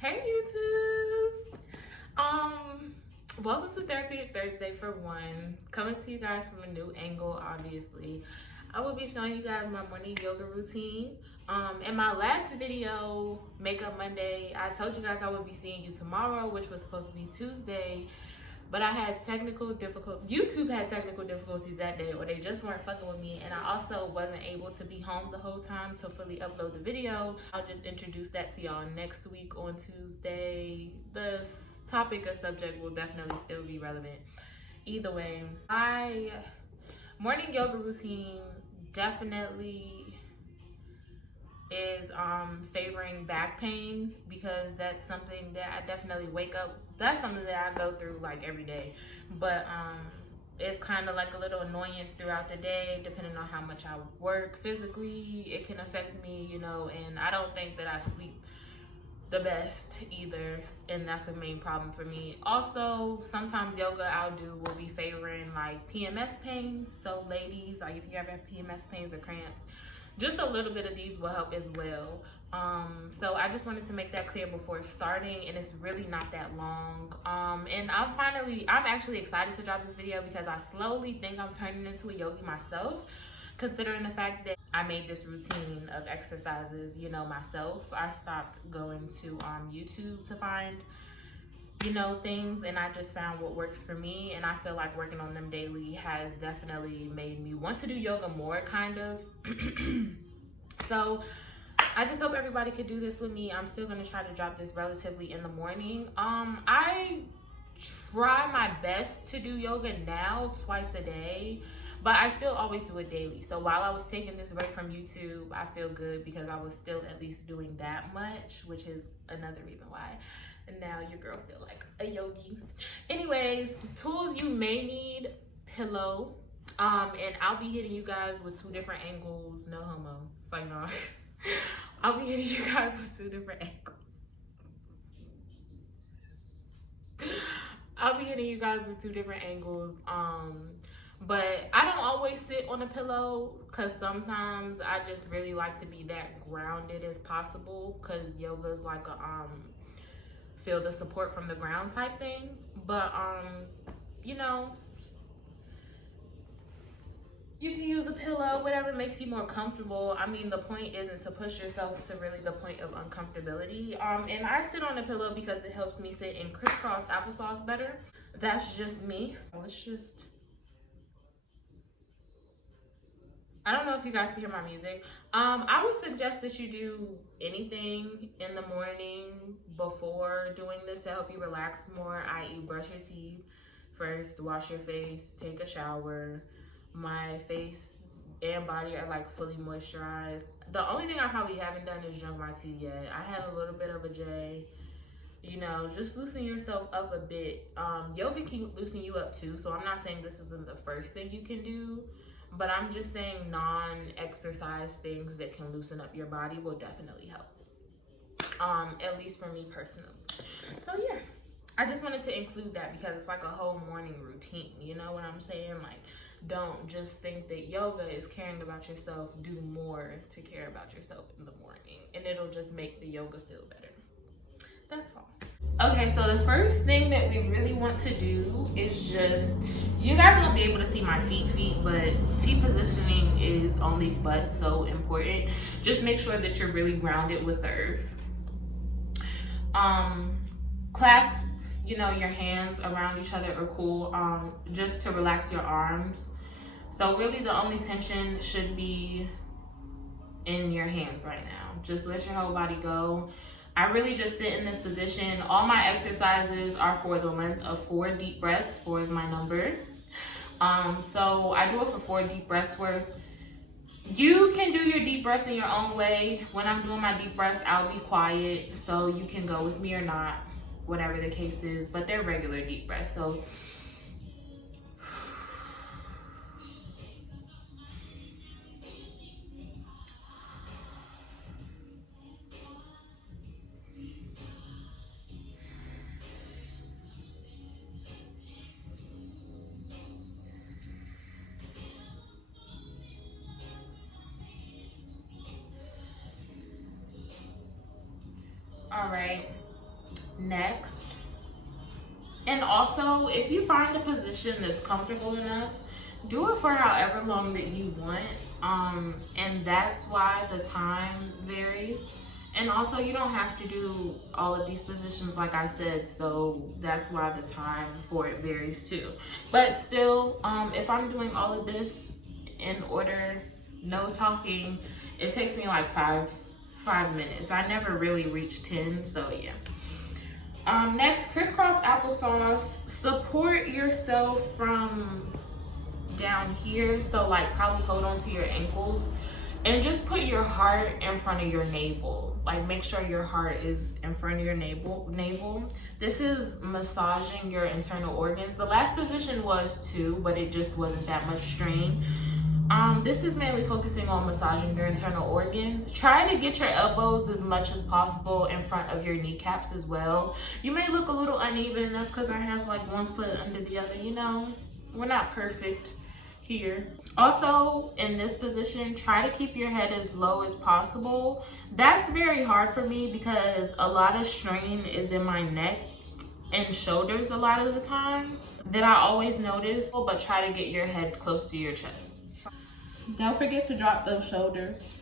Hey YouTube. Welcome to Therapeutic Thursday for one. Coming to you guys from a new angle, obviously. I will be showing you guys my morning yoga routine. In my last video, Makeup Monday, I told you guys I would be seeing you tomorrow, which was supposed to be Tuesday. But I had YouTube had technical difficulties that day, or they just weren't fucking with me. And I also wasn't able to be home the whole time to fully upload the video. I'll just introduce that to y'all next week on Tuesday. The topic or subject will definitely still be relevant. Either way, my morning yoga routine definitely is favoring back pain, because that's something that I definitely wake up, that's something that I go through like every day, but it's kind of like a little annoyance throughout the day depending on how much I work physically. It can affect me, you know, and I don't think that I sleep the best either, and that's the main problem for me. Also, sometimes yoga I'll do will be favoring like PMS pains. So ladies, like if you ever have PMS pains or cramps, just a little bit of these will help as well. So I just wanted to make that clear before starting, and it's really not that long. And I'm actually excited to drop this video because I slowly think I'm turning into a yogi myself, considering the fact that I made this routine of exercises, you know, myself. I stopped going to YouTube to find, you know, things, and I just found what works for me, and I feel like working on them daily has definitely made me want to do yoga more, kind of. So I just hope everybody could do this with me. I'm still going to try to drop this relatively in the morning. I try my best to do yoga now twice a day, but I still always do it daily. So while I was taking this break from YouTube, I feel good because I was still at least doing that much, which is another reason why now your girl feel like a yogi. Anyways, tools you may need: pillow, and I'll be hitting you guys with two different angles. No homo. It's like, no. I'll be hitting you guys with two different angles. I'll be hitting you guys with two different angles. But I don't always sit on a pillow, because sometimes I just really like to be that grounded as possible, because yoga is like a feel the support from the ground type thing. But you know, you can use a pillow, whatever makes you more comfortable. I mean, the point isn't to push yourself to really the point of uncomfortability. And I sit on a pillow because it helps me sit in crisscross applesauce better. That's just me. I don't know if you guys can hear my music. I would suggest that you do anything in the morning before doing this to help you relax more, i.e. brush your teeth first, wash your face, take a shower. My face and body are like fully moisturized. The only thing I probably haven't done is drink my tea yet. I had a little bit of a J. You know, just loosen yourself up a bit. Yoga can loosen you up too, so I'm not saying this isn't the first thing you can do, but I'm just saying non-exercise things that can loosen up your body will definitely help. At least for me personally. So yeah, I just wanted to include that because it's like a whole morning routine. You know what I'm saying? Like, don't just think that yoga is caring about yourself. Do more to care about yourself in the morning, and it'll just make the yoga feel better. That's all. Okay, so the first thing that we really want to do is just, you guys won't be able to see my feet, but feet positioning is only but so important. Just make sure that you're really grounded with the earth. Clasp, you know, your hands around each other are cool, just to relax your arms. So really the only tension should be in your hands right now. Just let your whole body go. I really just sit in this position. All my exercises are for the length of 4 deep breaths. 4 is my number. So I do it for 4 deep breaths worth. You can do your deep breaths in your own way. When I'm doing my deep breaths, I'll be quiet, so you can go with me or not, whatever the case is, but they're regular deep breaths. So all right. Next, and also if you find a position that's comfortable enough, do it for however long that you want. And that's why the time varies. And also, you don't have to do all of these positions like I said, so that's why the time for it varies too. But still, if I'm doing all of this in order, no talking, it takes me like five minutes. I never really reach 10, so yeah. Next, crisscross applesauce. Support yourself from down here, so like probably hold on to your ankles and just put your heart in front of your navel. Like make sure your heart is in front of your navel. This is massaging your internal organs. The last position was too, but it just wasn't that much strain. This is mainly focusing on massaging your internal organs. Try to get your elbows as much as possible in front of your kneecaps as well. You may look a little uneven. That's because I have like one foot under the other. You know, we're not perfect here. Also, in this position, try to keep your head as low as possible. That's very hard for me because a lot of strain is in my neck and shoulders a lot of the time that I always notice, but try to get your head close to your chest. Don't forget to drop those shoulders.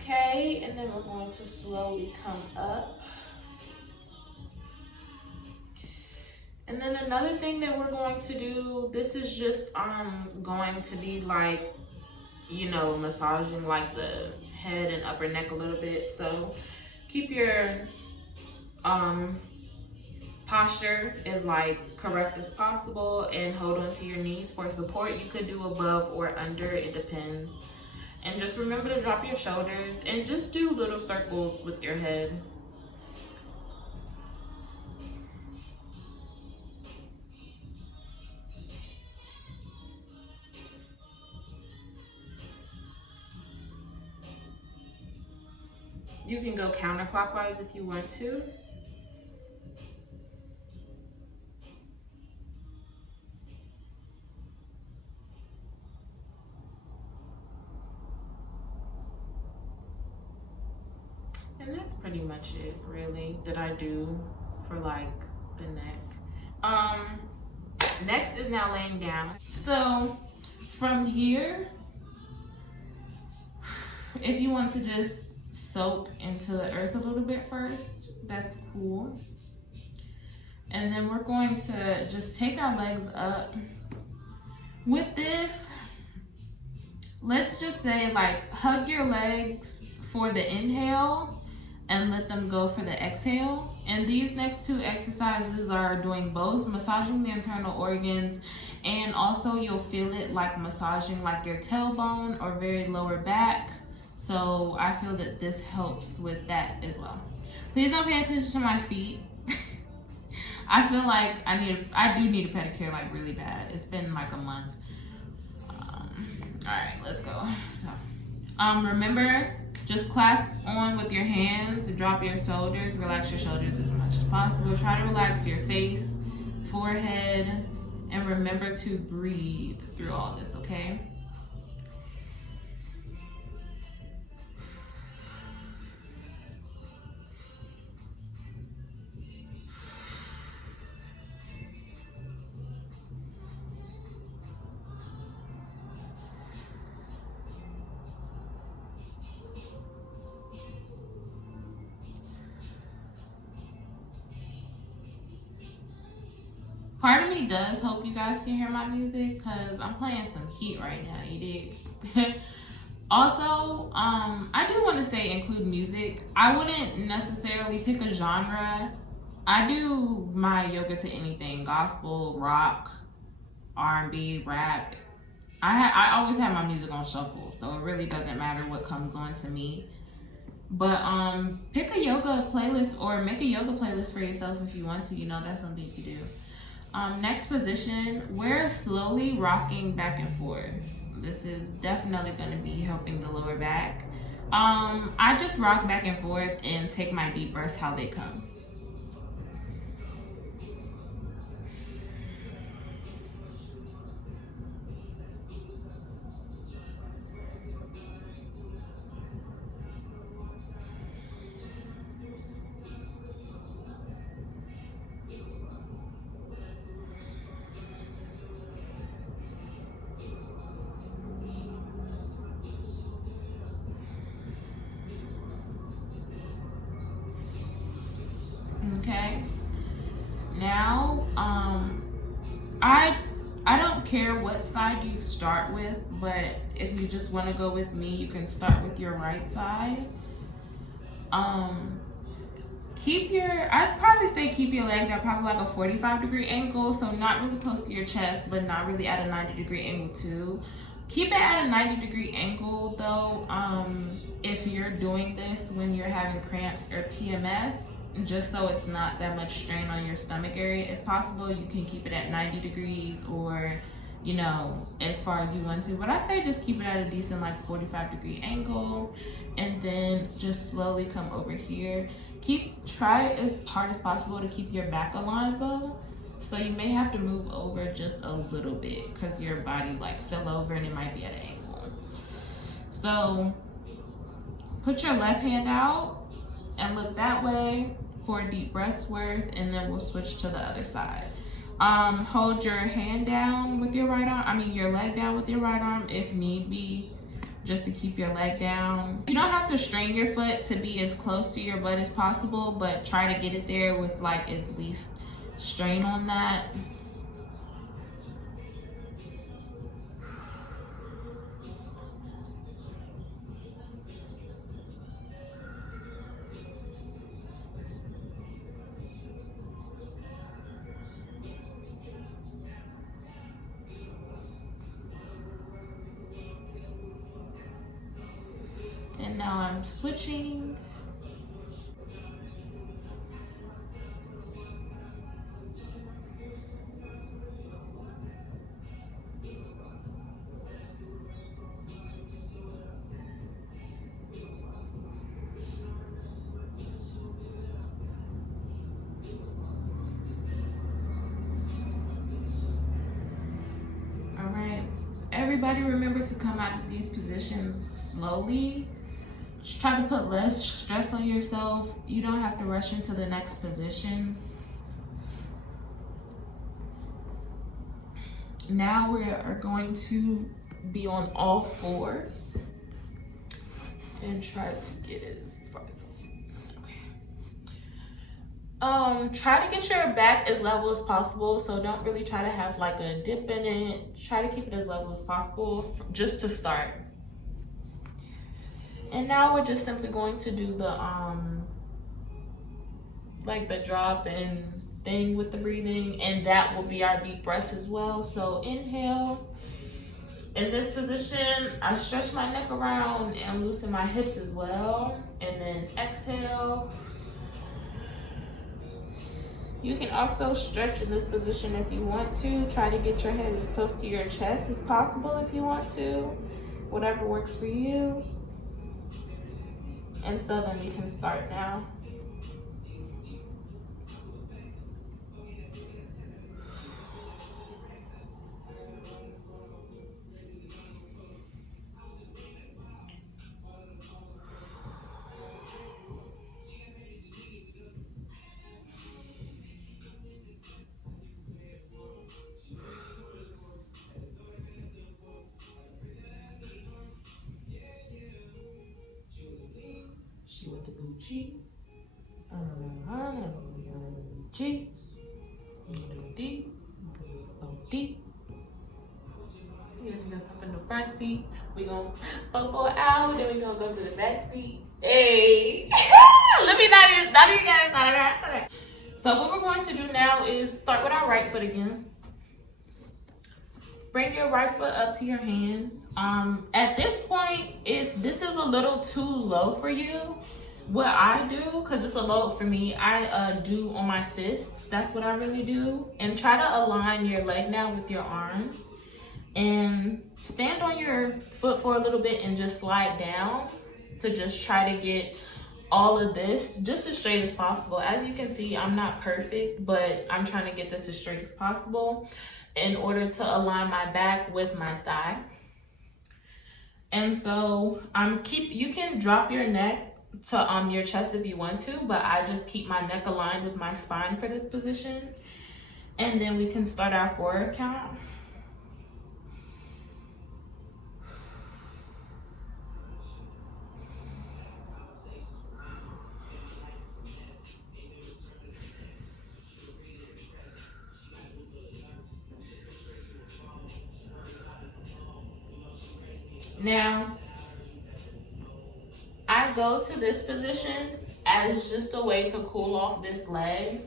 Okay, and then we're going to slowly come up. And then another thing that we're going to do, this is just going to be like, you know, massaging like the head and upper neck a little bit. So keep your posture as like correct as possible and hold on to your knees for support. You could do above or under, it depends. And just remember to drop your shoulders and just do little circles with your head. You can go counterclockwise if you want to. And that's pretty much it, really, that I do for like the neck. Next is now laying down. So from here, if you want to just soak into the earth a little bit first, that's cool. And then we're going to just take our legs up. With this, let's just say like hug your legs for the inhale and let them go for the exhale. And these next two exercises are doing both massaging the internal organs, and also you'll feel it like massaging like your tailbone or very lower back. So I feel that this helps with that as well. Please don't pay attention to my feet. I feel like I do need a pedicure like really bad. It's been like a month. All right, let's go. So remember, just clasp on with your hands, drop your shoulders, relax your shoulders as much as possible. Try to relax your face, forehead, and remember to breathe through all this, okay? Part of me does hope you guys can hear my music because I'm playing some heat right now, you dig? Also, I do want to say include music. I wouldn't necessarily pick a genre. I do my yoga to anything, gospel, rock, R&B, rap. I always have my music on shuffle, so it really doesn't matter what comes on to me. But pick a yoga playlist or make a yoga playlist for yourself if you want to. You know, that's something you can do. Next position, we're slowly rocking back and forth. This is definitely going to be helping the lower back. I just rock back and forth and take my deep breaths how they come. Okay. Now, I don't care what side you start with, but if you just want to go with me, you can start with your right side. I'd probably say keep your legs at probably like a 45-degree angle, so not really close to your chest, but not really at a 90-degree angle too. Keep it at a 90-degree angle though, if you're doing this when you're having cramps or PMS, just so it's not that much strain on your stomach area. If possible, you can keep it at 90 degrees or, you know, as far as you want to. But I say just keep it at a decent like 45-degree angle, and then just slowly come over here. Try as hard as possible to keep your back aligned though. So you may have to move over just a little bit because your body like fell over and it might be at an angle. So put your left hand out and look that way for a deep breath's worth, and then we'll switch to the other side. Hold your hand down with your right arm, your leg down with your right arm if need be, just to keep your leg down. You don't have to strain your foot to be as close to your butt as possible, but try to get it there with like at least strain on that. And now I'm switching. All right, everybody remember to come out of these positions slowly. Just try to put less stress on yourself. You don't have to rush into the next position. Now we are going to be on all fours and try to get it as far as possible. Okay. Try to get your back as level as possible. So don't really try to have like a dip in it. Try to keep it as level as possible just to start. And now we're just simply going to do the like the drop and thing with the breathing, and that will be our deep breaths as well. So inhale. In this position, I stretch my neck around and loosen my hips as well. And then exhale. You can also stretch in this position if you want to. Try to get your head as close to your chest as possible if you want to. Whatever works for you. And so then we can start now. She with the Gucci. G. D. D. We're gonna come in the front seat. We're gonna go out, then we're gonna go to the back seat. Hey. Let me not even guys. So what we're going to do now is start with our right foot again. Bring your right foot up to your hands. At this point, if this is a little too low for you, what I do, because it's a low for me, I do on my fists. That's what I really do. And try to align your leg now with your arms. And stand on your foot for a little bit and just slide down to just try to get all of this just as straight as possible. As you can see, I'm not perfect, but I'm trying to get this as straight as possible in order to align my back with my thigh. And so you can drop your neck to your chest if you want to, but I just keep my neck aligned with my spine for this position. And then we can start our forward count. Now, I go to this position as just a way to cool off this leg.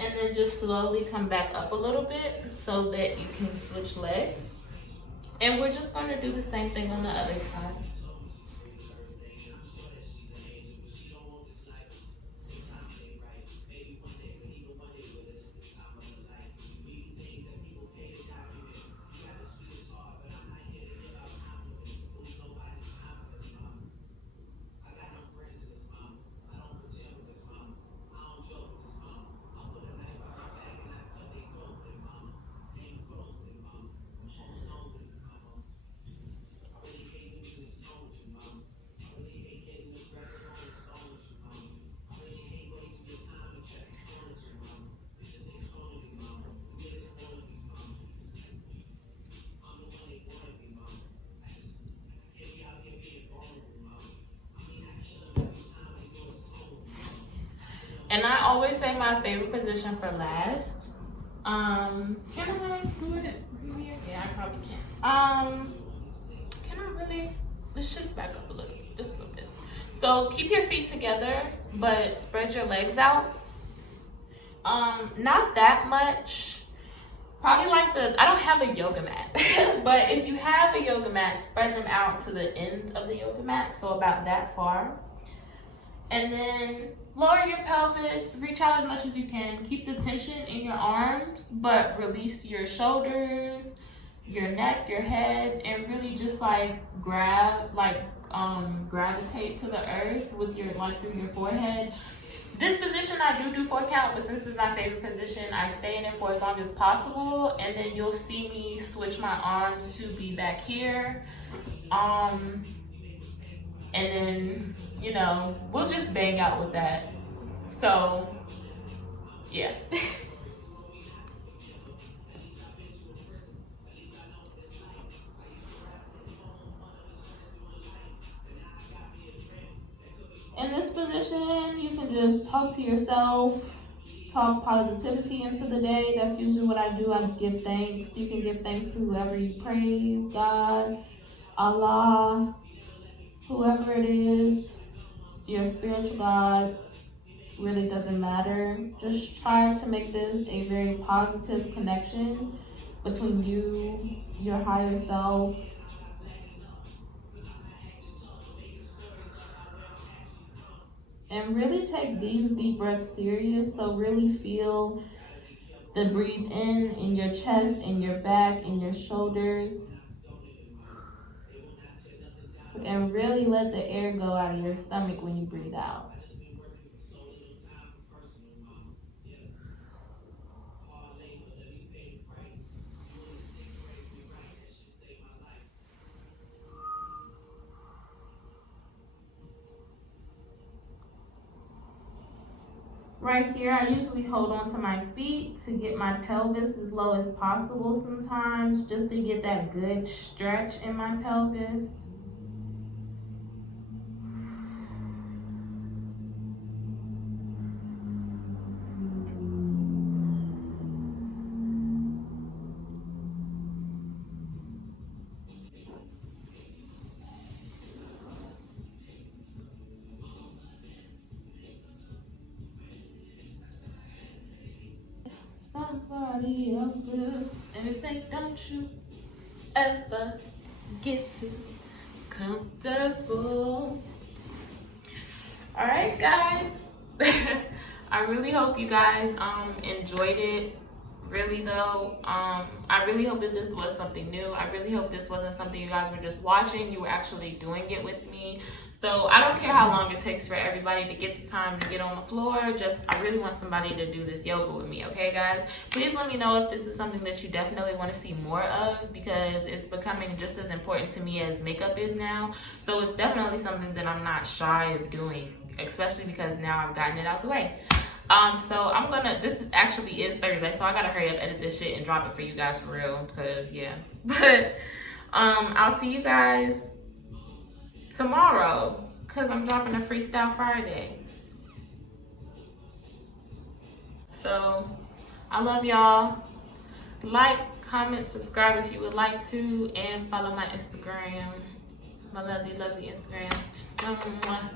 And then just slowly come back up a little bit so that you can switch legs. And we're just going to do the same thing on the other side. And I always say my favorite position for last. Can I do it? Yeah, I probably can. Can I really? Let's just back up a little, just a little bit. So keep your feet together, but spread your legs out. Not that much. Probably like I don't have a yoga mat, but if you have a yoga mat, spread them out to the ends of the yoga mat, so about that far. And then lower your pelvis, reach out as much as you can. Keep the tension in your arms, but release your shoulders, your neck, your head, and really just like gravitate to the earth with your through your forehead. This position I do 4 count, but since it's my favorite position, I stay in it for as long as possible, and then you'll see me switch my arms to be back here. And then, we'll just bang out with that. So, yeah. In this position, you can just talk to yourself, talk positivity into the day. That's usually what I do. I give thanks. You can give thanks to whoever you praise, God, Allah, whoever it is, your spiritual God, really doesn't matter. Just try to make this a very positive connection between you, your higher self, and really take these deep breaths serious. So really feel the breathe in your chest, in your back, in your shoulders. And really let the air go out of your stomach when you breathe out. Right here, I usually hold on to my feet to get my pelvis as low as possible sometimes, just to get that good stretch in my pelvis. Somebody else will, and it say don't you. ever get too comfortable. All right, guys. I really hope you guys enjoyed it. Really though, I really hope that this was something new. I really hope this wasn't something you guys were just watching. You were actually doing it with me. So I don't care how long it takes for everybody to get the time to get on the floor. I really want somebody to do this yoga with me, okay guys? Please let me know if this is something that you definitely want to see more of, because it's becoming just as important to me as makeup is now. So it's definitely something that I'm not shy of doing, especially because now I've gotten it out the way. So this actually is Thursday, so I gotta hurry up, edit this shit, and drop it for you guys for real, because yeah. But I'll see you guys tomorrow, because I'm dropping a Freestyle Friday. So I love y'all. Like, comment, subscribe if you would like to, and follow my Instagram, my lovely Instagram. Mwah, mwah.